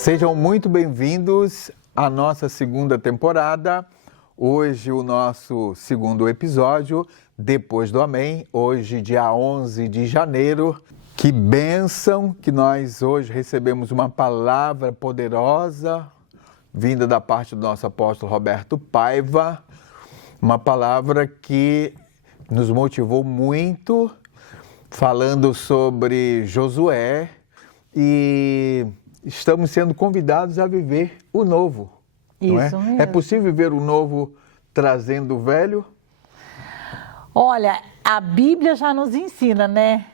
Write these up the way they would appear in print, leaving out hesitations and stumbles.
Sejam muito bem-vindos à nossa segunda temporada. Hoje o nosso segundo episódio, depois do Amém, hoje dia 11 de janeiro. Que bênção que nós hoje recebemos uma palavra poderosa, vinda da parte do nosso apóstolo Roberto Paiva, uma palavra que nos motivou muito, falando sobre Josué, e estamos sendo convidados a viver o novo. Isso não é? Mesmo. É possível viver o novo trazendo o velho? Olha, a Bíblia já nos ensina, né?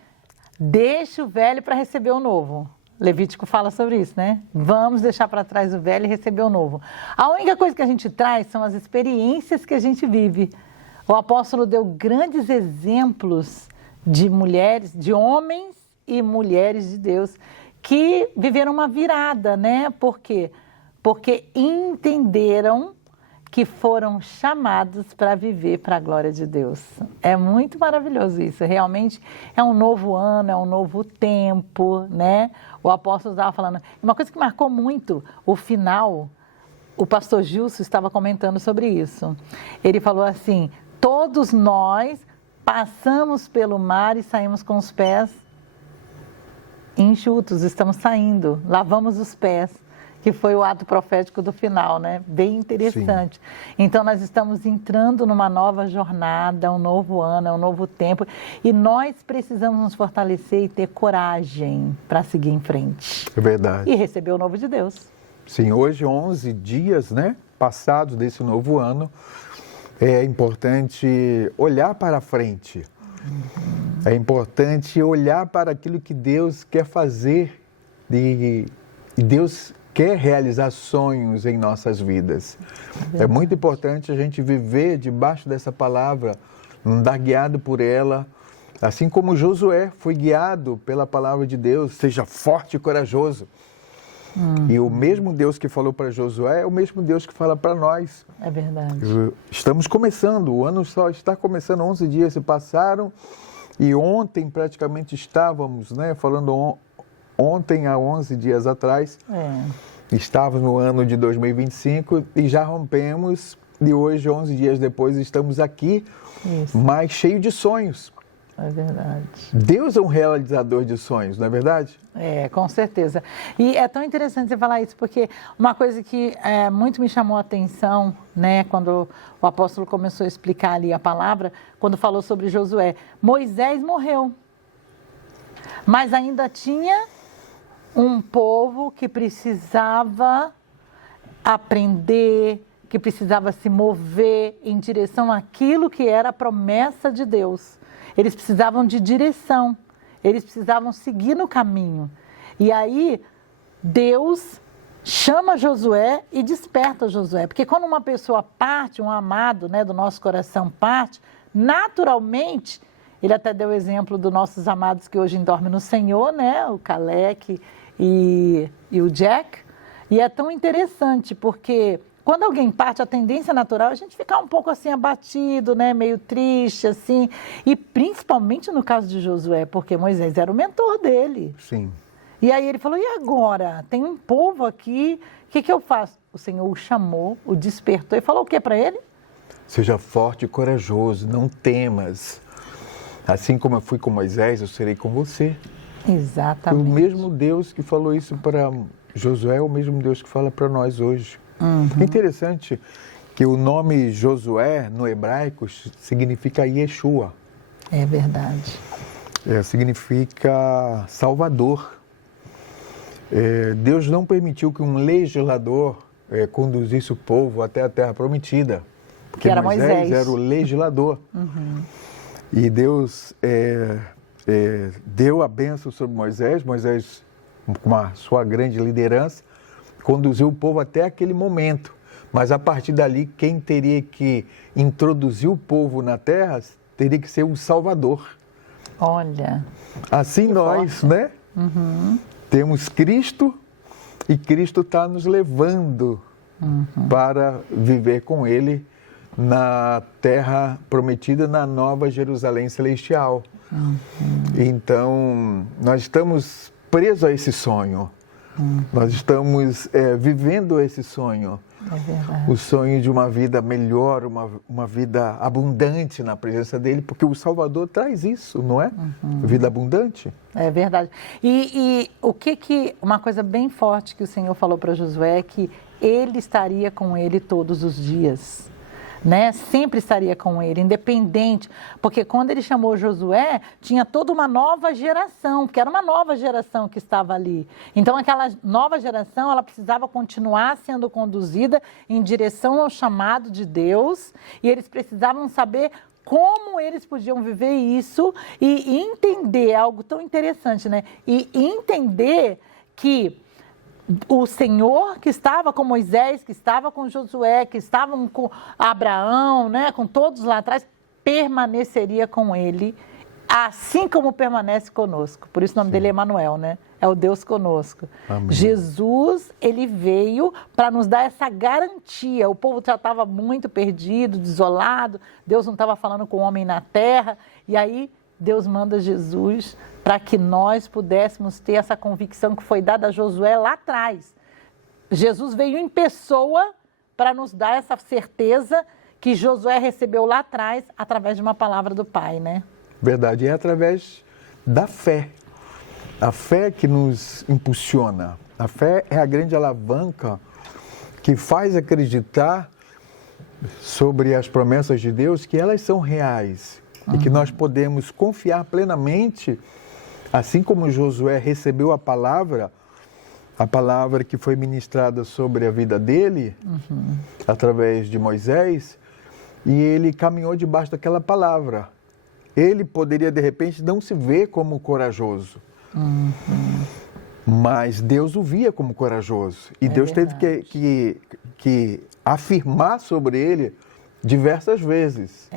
Deixa o velho para receber o novo. Levítico fala sobre isso, né? Vamos deixar para trás o velho e receber o novo. A única coisa que a gente traz são as experiências que a gente vive. O apóstolo deu grandes exemplos de mulheres, de homens e mulheres de Deus que viveram uma virada, né? Por quê? Porque entenderam que foram chamados para viver para a glória de Deus. É muito maravilhoso isso, realmente é um novo ano, é um novo tempo, né? O apóstolo estava falando, uma coisa que marcou muito o final, o pastor Gilson estava comentando sobre isso. Ele falou assim, todos nós passamos pelo mar e saímos com os pés enxutos, estamos saindo, lavamos os pés, que foi o ato profético do final, né? Bem interessante. Sim. Então, nós estamos entrando numa nova jornada, um novo ano, um novo tempo, e nós precisamos nos fortalecer e ter coragem para seguir em frente. É verdade. E receber o novo de Deus. Sim, hoje, 11 dias, né, passados desse novo ano, é importante olhar para frente. É importante olhar para aquilo que Deus quer fazer e Deus quer realizar sonhos em nossas vidas. É muito importante a gente viver debaixo dessa palavra, andar guiado por ela, assim como Josué foi guiado pela palavra de Deus, seja forte e corajoso. E o mesmo Deus que falou para Josué é o mesmo Deus que fala para nós. É verdade. Estamos começando, o ano só está começando, 11 dias se passaram e ontem praticamente estávamos, né, falando ontem há 11 dias atrás, estávamos no ano de 2025 e já rompemos e hoje, 11 dias depois, estamos aqui, mas cheio de sonhos. É verdade. Deus é um realizador de sonhos, não é verdade? É, com certeza. E é tão interessante você falar isso, porque uma coisa que muito me chamou a atenção, né, quando o apóstolo começou a explicar ali a palavra, quando falou sobre Josué. Moisés morreu, mas ainda tinha um povo que precisava aprender, que precisava se mover em direção àquilo que era a promessa de Deus. Eles precisavam de direção, eles precisavam seguir no caminho. E aí, Deus chama Josué e desperta Josué. Porque quando uma pessoa parte, um amado, né, do nosso coração parte, naturalmente, ele até deu o exemplo dos nossos amados que hoje dormem no Senhor, né, o Calec e o Jack. E é tão interessante, porque quando alguém parte, a tendência natural é a gente ficar um pouco assim abatido, né? Meio triste, assim. E principalmente no caso de Josué, porque Moisés era o mentor dele. Sim. E aí ele falou, e agora? Tem um povo aqui, o que eu faço? O Senhor o chamou, o despertou e falou o que para ele? Seja forte e corajoso, não temas. Assim como eu fui com Moisés, eu serei com você. Exatamente. O mesmo Deus que falou isso para Josué é o mesmo Deus que fala para nós hoje. É interessante que o nome Josué, no hebraico, significa Yeshua. É verdade. Significa Salvador. Deus não permitiu que um legislador conduzisse o povo até a Terra Prometida. Porque era Moisés era o legislador. E Deus deu a bênção sobre Moisés. Moisés, com a sua grande liderança, conduziu o povo até aquele momento. Mas a partir dali, quem teria que introduzir o povo na terra teria que ser o Salvador. Olha. Assim nós, forte, né? Temos Cristo e Cristo está nos levando para viver com Ele na terra prometida, na Nova Jerusalém Celestial. Então, nós estamos presos a esse sonho. Nós estamos vivendo esse sonho. É verdade. O sonho de uma vida melhor, uma vida abundante na presença dele, porque o Salvador traz isso, não é? Vida abundante. É verdade. E uma coisa bem forte que o Senhor falou para Josué é que ele estaria com ele todos os dias. Né? Sempre estaria com ele, independente, porque quando ele chamou Josué, tinha toda uma nova geração, porque era uma nova geração que estava ali. Então, aquela nova geração, ela precisava continuar sendo conduzida em direção ao chamado de Deus, e eles precisavam saber como eles podiam viver isso e entender algo tão interessante, né? E entender que o Senhor que estava com Moisés, que estava com Josué, que estavam com Abraão, né, com todos lá atrás, permaneceria com ele, assim como permanece conosco. Por isso o nome dele é Emanuel, né? É o Deus conosco. Amém. Jesus, ele veio para nos dar essa garantia. O povo já estava muito perdido, desolado, Deus não estava falando com o homem na terra, e aí Deus manda Jesus para que nós pudéssemos ter essa convicção que foi dada a Josué lá atrás. Jesus veio em pessoa para nos dar essa certeza que Josué recebeu lá atrás através de uma palavra do Pai, né? Verdade, é através da fé. A fé que nos impulsiona. A fé é a grande alavanca que faz acreditar sobre as promessas de Deus que elas são reais. E que nós podemos confiar plenamente, assim como Josué recebeu a palavra que foi ministrada sobre a vida dele, através de Moisés, e ele caminhou debaixo daquela palavra. Ele poderia, de repente, não se ver como corajoso, mas Deus o via como corajoso. E Deus teve que afirmar sobre ele diversas vezes.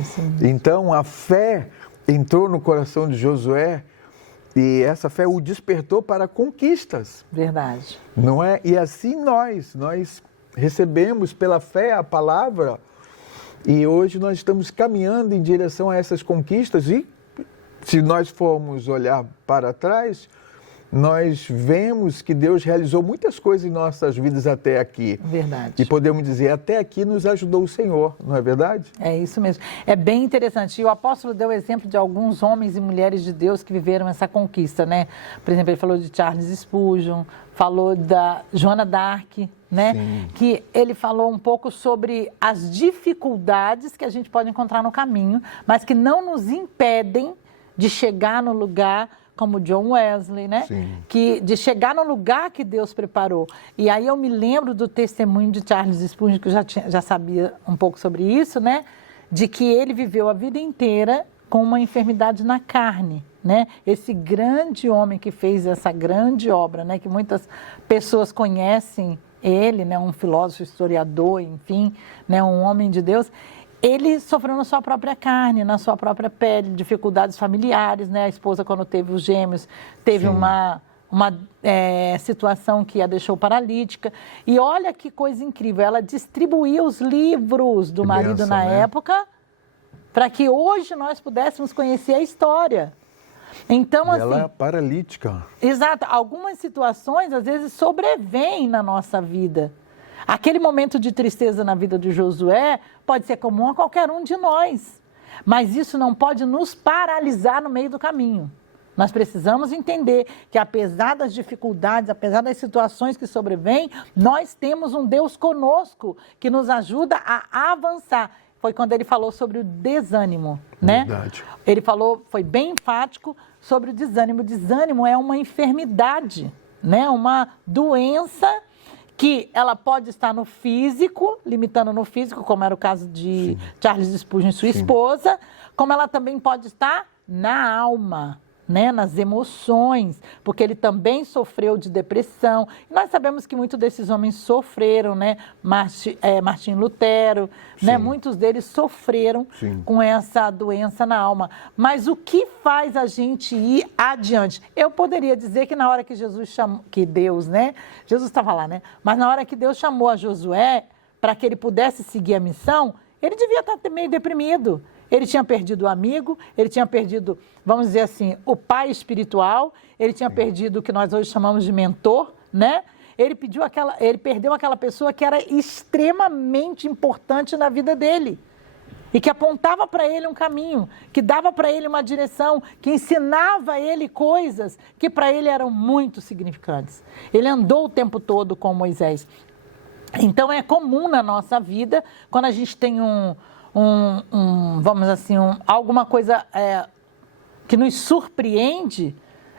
Isso mesmo. Então, a fé entrou no coração de Josué e essa fé o despertou para conquistas. Verdade. Não é? E assim nós recebemos pela fé a palavra e hoje nós estamos caminhando em direção a essas conquistas e se nós formos olhar para trás, nós vemos que Deus realizou muitas coisas em nossas vidas até aqui. Verdade. E podemos dizer, até aqui nos ajudou o Senhor, não é verdade? É isso mesmo. É bem interessante. E o apóstolo deu exemplo de alguns homens e mulheres de Deus que viveram essa conquista, né? Por exemplo, ele falou de Charles Spurgeon, falou da Joana d'Arc, né? Sim. Que ele falou um pouco sobre as dificuldades que a gente pode encontrar no caminho, mas que não nos impedem de chegar no lugar como John Wesley, né? Sim. De chegar no lugar que Deus preparou. E aí eu me lembro do testemunho de Charles Spurgeon, que eu já sabia um pouco sobre isso, né? De que ele viveu a vida inteira com uma enfermidade na carne, né? Esse grande homem que fez essa grande obra, né? Que muitas pessoas conhecem ele, né? Um filósofo, historiador, enfim, né? Um homem de Deus. Ele sofreu na sua própria carne, na sua própria pele, dificuldades familiares, né? A esposa, quando teve os gêmeos, teve uma situação que a deixou paralítica. E olha que coisa incrível, ela distribuía os livros do marido benção, na né? época para que hoje nós pudéssemos conhecer a história. Então, assim... Ela é paralítica. Exato. Algumas situações, às vezes, sobrevêm na nossa vida. Aquele momento de tristeza na vida de Josué pode ser comum a qualquer um de nós, mas isso não pode nos paralisar no meio do caminho. Nós precisamos entender que, apesar das dificuldades, apesar das situações que sobrevêm, nós temos um Deus conosco que nos ajuda a avançar. Foi quando ele falou sobre o desânimo, né? Verdade. Ele falou, foi bem enfático sobre o desânimo. O desânimo é uma enfermidade, né? Uma doença que ela pode estar no físico, limitando no físico, como era o caso de Charles Spurgeon e sua esposa, como ela também pode estar na alma, né, nas emoções, porque ele também sofreu de depressão. E nós sabemos que muitos desses homens sofreram, né? Martim Lutero, né? Muitos deles sofreram com essa doença na alma. Mas o que faz a gente ir adiante? Eu poderia dizer que na hora que Jesus chamou, que Deus, né? Jesus estava lá, né? Mas na hora que Deus chamou a Josué para que ele pudesse seguir a missão, ele devia estar meio deprimido. Ele tinha perdido o amigo, ele tinha perdido, vamos dizer assim, o pai espiritual, ele tinha perdido o que nós hoje chamamos de mentor, né? Ele perdeu aquela pessoa que era extremamente importante na vida dele. E que apontava para ele um caminho, que dava para ele uma direção, que ensinava a ele coisas que para ele eram muito significantes. Ele andou o tempo todo com Moisés. Então é comum na nossa vida, quando a gente tem vamos assim, alguma coisa que nos surpreende.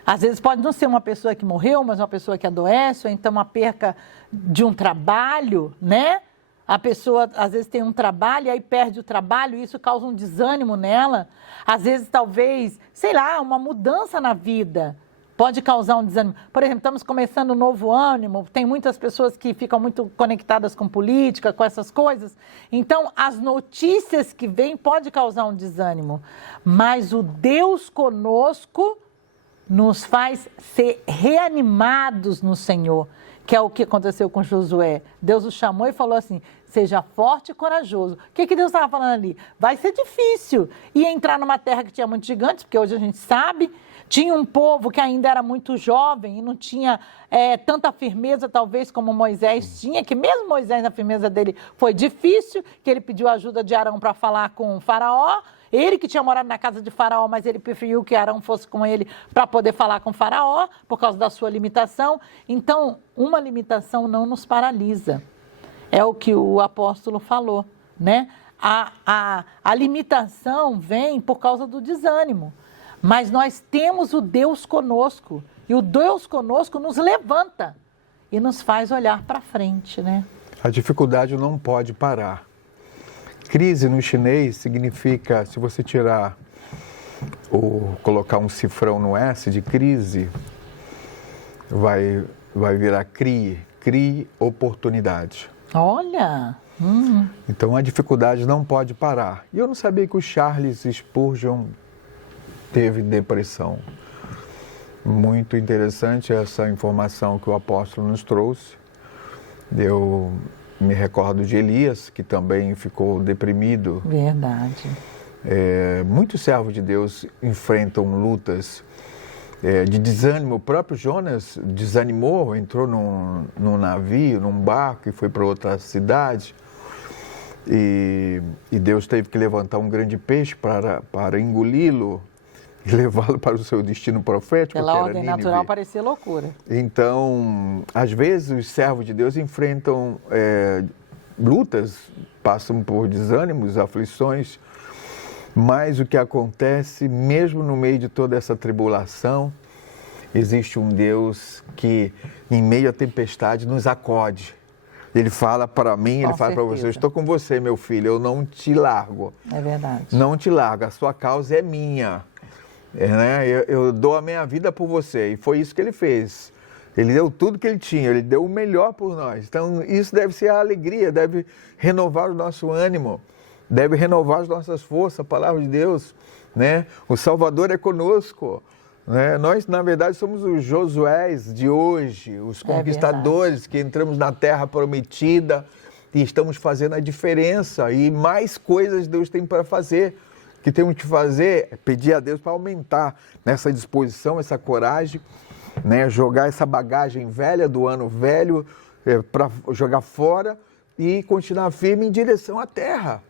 Às vezes pode não ser uma pessoa que morreu, mas uma pessoa que adoece, ou então uma perca de um trabalho, né? A pessoa, às vezes, tem um trabalho e aí perde o trabalho e isso causa um desânimo nela. Às vezes, talvez, sei lá, uma mudança na vida pode causar um desânimo. Por exemplo, estamos começando um novo ano, tem muitas pessoas que ficam muito conectadas com política, com essas coisas. Então, as notícias que vêm podem causar um desânimo. Mas o Deus conosco nos faz ser reanimados no Senhor, que é o que aconteceu com Josué. Deus o chamou e falou assim, seja forte e corajoso. O que Deus estava falando ali? Vai ser difícil. Ia entrar numa terra que tinha muitos gigantes, porque hoje a gente sabe, tinha um povo que ainda era muito jovem e não tinha tanta firmeza, talvez, como Moisés tinha, que mesmo Moisés, a firmeza dele foi difícil, que ele pediu ajuda de Arão para falar com o faraó. Ele que tinha morado na casa de Faraó, mas ele preferiu que Arão fosse com ele para poder falar com Faraó, por causa da sua limitação. Então, uma limitação não nos paralisa. É o que o apóstolo falou, né? A limitação vem por causa do desânimo. Mas nós temos o Deus conosco. E o Deus conosco nos levanta e nos faz olhar para frente, né? A dificuldade não pode parar. Crise no chinês significa, se você tirar ou colocar um cifrão no S de crise, vai virar CRI, oportunidade. Olha! Então a dificuldade não pode parar. E eu não sabia que o Charles Spurgeon teve depressão. Muito interessante essa informação que o apóstolo nos trouxe. Eu me recordo de Elias, que também ficou deprimido. Verdade. Muitos servos de Deus enfrentam lutas de desânimo. O próprio Jonas desanimou, entrou num navio, num barco e foi para outra cidade. E Deus teve que levantar um grande peixe para engoli-lo e levá-lo para o seu destino profético. Pela ordem natural parecia loucura. Então, às vezes os servos de Deus enfrentam lutas, passam por desânimos, aflições, mas o que acontece, mesmo no meio de toda essa tribulação, existe um Deus que, em meio à tempestade, nos acode. Ele fala para mim, ele fala para você, eu estou com você, meu filho, eu não te largo. É verdade. Não te largo, a sua causa é minha. Eu dou a minha vida por você. E foi isso que ele fez. Ele deu tudo que ele tinha, ele deu o melhor por nós. Então, isso deve ser a alegria, deve renovar o nosso ânimo, deve renovar as nossas forças, a palavra de Deus, né? O Salvador é conosco. Né? Nós, na verdade, somos os Josués de hoje, os conquistadores que entramos na terra prometida e estamos fazendo a diferença. E mais coisas Deus tem para fazer. O que temos que fazer é pedir a Deus para aumentar nessa disposição, essa coragem, né? Jogar essa bagagem velha do ano velho para jogar fora e continuar firme em direção à terra.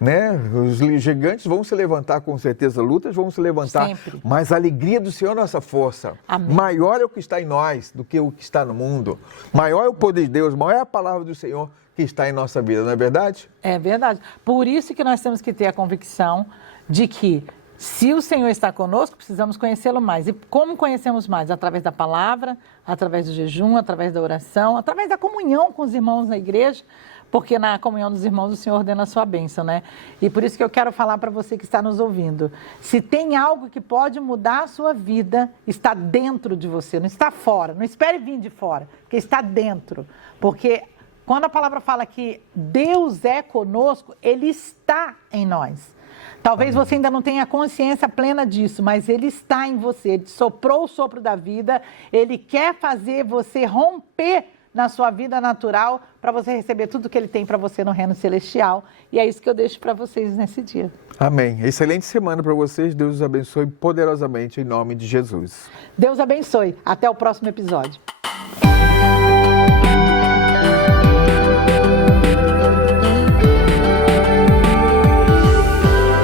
Né? Os gigantes vão se levantar, com certeza, lutas vão se levantar, sempre. Mas a alegria do Senhor é nossa força. Amém. Maior é o que está em nós do que o que está no mundo. Maior é o poder de Deus, maior é a palavra do Senhor que está em nossa vida, não é verdade? É verdade. Por isso que nós temos que ter a convicção de que, se o Senhor está conosco, precisamos conhecê-lo mais. E como conhecemos mais? Através da palavra, através do jejum, através da oração, através da comunhão com os irmãos na igreja, porque na comunhão dos irmãos o Senhor ordena a sua bênção, né? E por isso que eu quero falar para você que está nos ouvindo. Se tem algo que pode mudar a sua vida, está dentro de você, não está fora. Não espere vir de fora, porque está dentro. Porque quando a palavra fala que Deus é conosco, Ele está em nós. Talvez você ainda não tenha consciência plena disso, mas Ele está em você. Ele soprou o sopro da vida, Ele quer fazer você romper na sua vida natural para você receber tudo que Ele tem para você no reino celestial. E é isso que eu deixo para vocês nesse dia. Amém. Excelente semana para vocês. Deus os abençoe poderosamente em nome de Jesus. Deus abençoe. Até o próximo episódio.